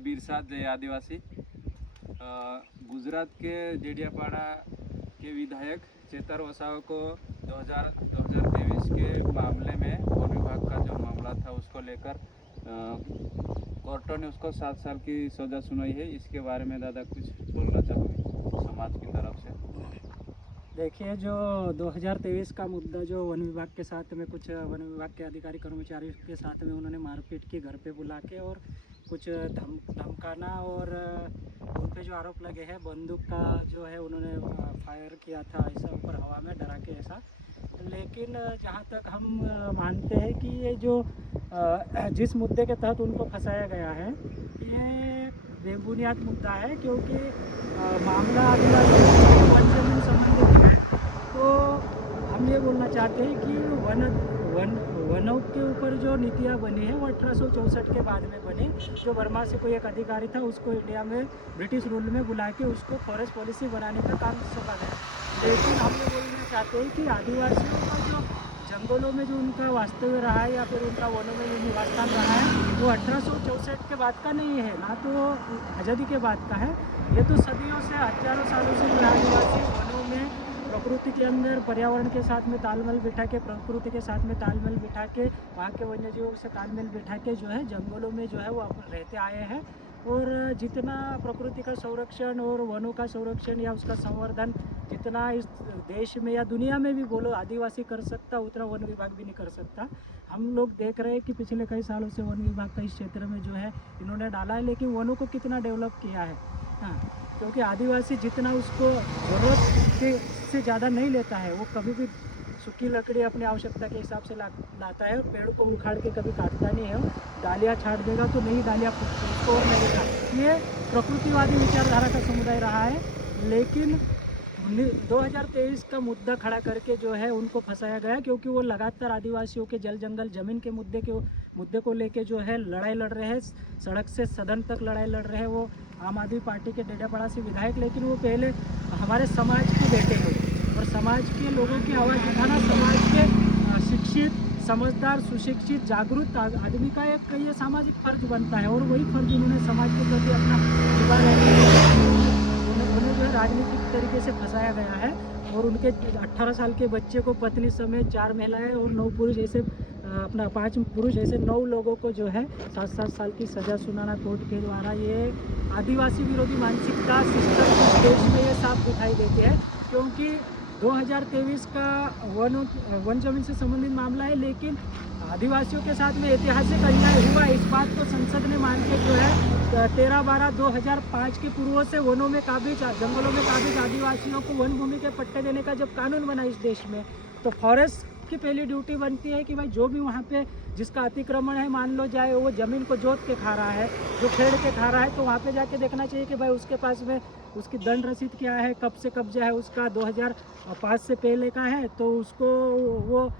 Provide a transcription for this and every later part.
बिरसा जय आदिवासी गुजरात के जेडियापाड़ा के विधायक चेतर वसावा को 2023 के मामले में वन विभाग का जो मामला था उसको लेकर कोर्टों ने उसको 7 साल की सज़ा सुनाई है। इसके बारे में दादा कुछ बोलना चाहोगे समाज की तरफ से? देखिए, जो 2023 का मुद्दा जो वन विभाग के साथ में कुछ वन विभाग के अधिकारी कर्मचारियों के साथ में उन्होंने मारपीट की घर पे बुला के और कुछ धमकाना और उन पे जो आरोप लगे हैं बंदूक का जो है उन्होंने फायर किया था ऐसा ऊपर हवा में डरा के ऐसा। लेकिन जहाँ तक हम मानते हैं कि ये जो जिस मुद्दे के तहत उनको फंसाया गया है ये बेबुनियाद मुद्दा है, क्योंकि मामला आदिवासी वन जमीन संबंधित है। तो हम ये बोलना चाहते हैं कि वनों के ऊपर जो नीतियाँ बनी है वो 1864 के बाद में बनी। जो बर्मा से कोई एक अधिकारी था उसको इंडिया में ब्रिटिश रूल में बुला के उसको फॉरेस्ट पॉलिसी बनाने का काम सौंपा गया। लेकिन हम ये बोलना चाहते हैं कि आदिवासियों का जो जंगलों में जो उनका वास्तव्य रहा है या फिर उनका वनों में जो निवास स्थान रहा है वो 1864 के बाद का नहीं है, ना तो आज़ादी के बाद का है। ये तो सदियों से हजारों सालों से जो आदिवासी वनों में प्रकृति के अंदर पर्यावरण के साथ में तालमेल बिठा के, प्रकृति के साथ में तालमेल बिठा के, वहाँ के वन्यजीवों से तालमेल बिठा के जो है जंगलों में जो है वो रहते आए हैं। और जितना प्रकृति का संरक्षण और वनों का संरक्षण या उसका संवर्धन जितना इस देश में या दुनिया में भी बोलो आदिवासी कर सकता उतना वन विभाग भी नहीं कर सकता। हम लोग देख रहे हैं कि पिछले कई सालों से वन विभाग का इस क्षेत्र में जो है इन्होंने डाला है, लेकिन वनों को कितना डेवलप किया है। हाँ, क्योंकि आदिवासी जितना उसको ज़रूरत से ज़्यादा नहीं लेता है, वो कभी भी सूखी लकड़ी अपनी आवश्यकता के हिसाब से लाता है और पेड़ को उखाड़ के कभी काटता नहीं है। डालियाँ छाट देगा तो नई डालियाँ उसको और लगेगा। ये प्रकृतिवादी विचारधारा का समुदाय रहा है। लेकिन 2023 का मुद्दा खड़ा करके जो है उनको फंसाया गया, क्योंकि वो लगातार आदिवासियों के जल जंगल ज़मीन के मुद्दे को लेके जो है लड़ाई लड़ रहे हैं। सड़क से सदन तक लड़ाई लड़ रहे हैं वो आम आदमी पार्टी के डेढ़ापाड़ा से विधायक। लेकिन वो पहले हमारे समाज के बेटे हैं और समाज के लोगों की आवाज़ उठाना समाज के शिक्षित, समझदार, सुशिक्षित, जागरूक आदमी का एक ये सामाजिक फर्ज बनता है। और वही फर्ज उन्होंने समाज के प्रति अपना निभा उन्हें जो है राजनीतिक तरीके से फंसाया गया है। और उनके 18 साल के बच्चे को पत्नी समेत 4 महिलाएं और 9 पुरुष ऐसे 5 पुरुष ऐसे 9 लोगों को जो है 7-7 साल की सज़ा सुनाना कोर्ट के द्वारा, ये आदिवासी विरोधी मानसिकता सिस्टम देश में ये साफ दिखाई देती है। क्योंकि 2023 का वन जमीन से संबंधित मामला है, लेकिन आदिवासियों के साथ में ऐतिहासिक अन्याय हुआ। इस बात को संसद ने मान के जो है 13/12/2005 के पूर्व से वनों में काबिज, जंगलों में काबिज आदिवासियों को वन भूमि के पट्टे देने का जब कानून बना इस देश में, तो फॉरेस्ट की पहली ड्यूटी बनती है कि भाई जो भी वहाँ पे जिसका अतिक्रमण है मान लो जाए वो ज़मीन को जोत के खा रहा है, जो खेड़ के खा रहा है, तो वहाँ पे जाके देखना चाहिए कि भाई उसके पास में उसकी दंड रसीद क्या है, कब से कब्जा है उसका, 2005 से पहले का है, तो उसको वो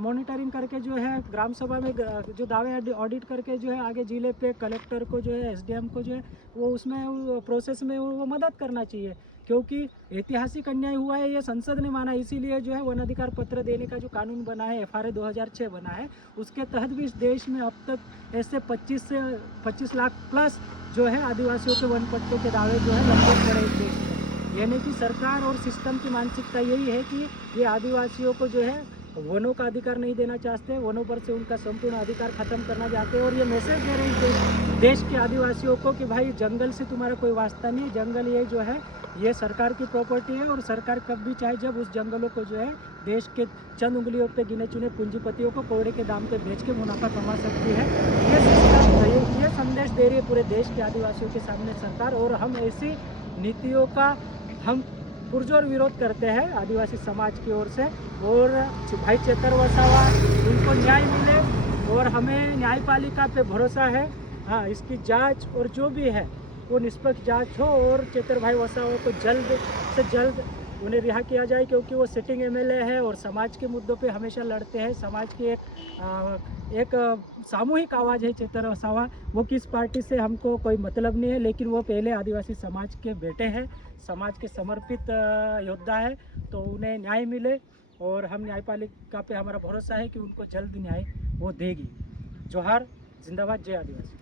मॉनिटरिंग करके जो है ग्राम सभा में जो दावे ऑडिट करके जो है आगे जिले पे कलेक्टर को जो है एसडीएम को जो है वो उसमें प्रोसेस में वो मदद करना चाहिए। क्योंकि ऐतिहासिक अन्याय हुआ है, ये संसद ने माना। इसीलिए जो है वन अधिकार पत्र देने का जो कानून बना है, FRA 2006 बना है, उसके तहत भी इस देश में अब तक ऐसे 25 लाख प्लस जो है आदिवासियों के वन पट्टों के दावे जो है लंबित पड़े इस देश में। यानी कि सरकार और सिस्टम की मानसिकता यही है कि ये आदिवासियों को जो है वनों का अधिकार नहीं देना चाहते, वनों पर से उनका संपूर्ण अधिकार खत्म करना चाहते हैं। और ये मैसेज दे रहे हैं देश के आदिवासियों को कि भाई जंगल से तुम्हारा कोई वास्ता नहीं है, जंगल ये जो है ये सरकार की प्रॉपर्टी है और सरकार कब भी चाहे जब उस जंगलों को जो है देश के चंद उंगलियों पे गिने चुने पूंजीपतियों को कौड़े के दाम पे बेच के मुनाफा कमा सकती है। ये संदेश दे रही है पूरे देश के आदिवासियों के सामने सरकार। और हम ऐसी नीतियों का हम पुरजोर विरोध करते हैं आदिवासी समाज की ओर से। और भाई चेतर वसावा उनको न्याय मिले और हमें न्यायपालिका पे भरोसा है। हाँ, इसकी जांच और जो भी है वो निष्पक्ष जांच हो और चेतर भाई वसावा को जल्द से जल्द उन्हें रिहा किया जाए, क्योंकि वो सिटिंग MLA है और समाज के मुद्दों पे हमेशा लड़ते हैं। समाज की एक सामूहिक आवाज़ है चेतर वसावा। वो किस पार्टी से हमको कोई मतलब नहीं है, लेकिन वो पहले आदिवासी समाज के बेटे हैं, समाज के समर्पित योद्धा है। तो उन्हें न्याय मिले और हम न्यायपालिका पे हमारा भरोसा है कि उनको जल्द न्याय वो देगी। जोहार, जिंदाबाद, जय आदिवासी।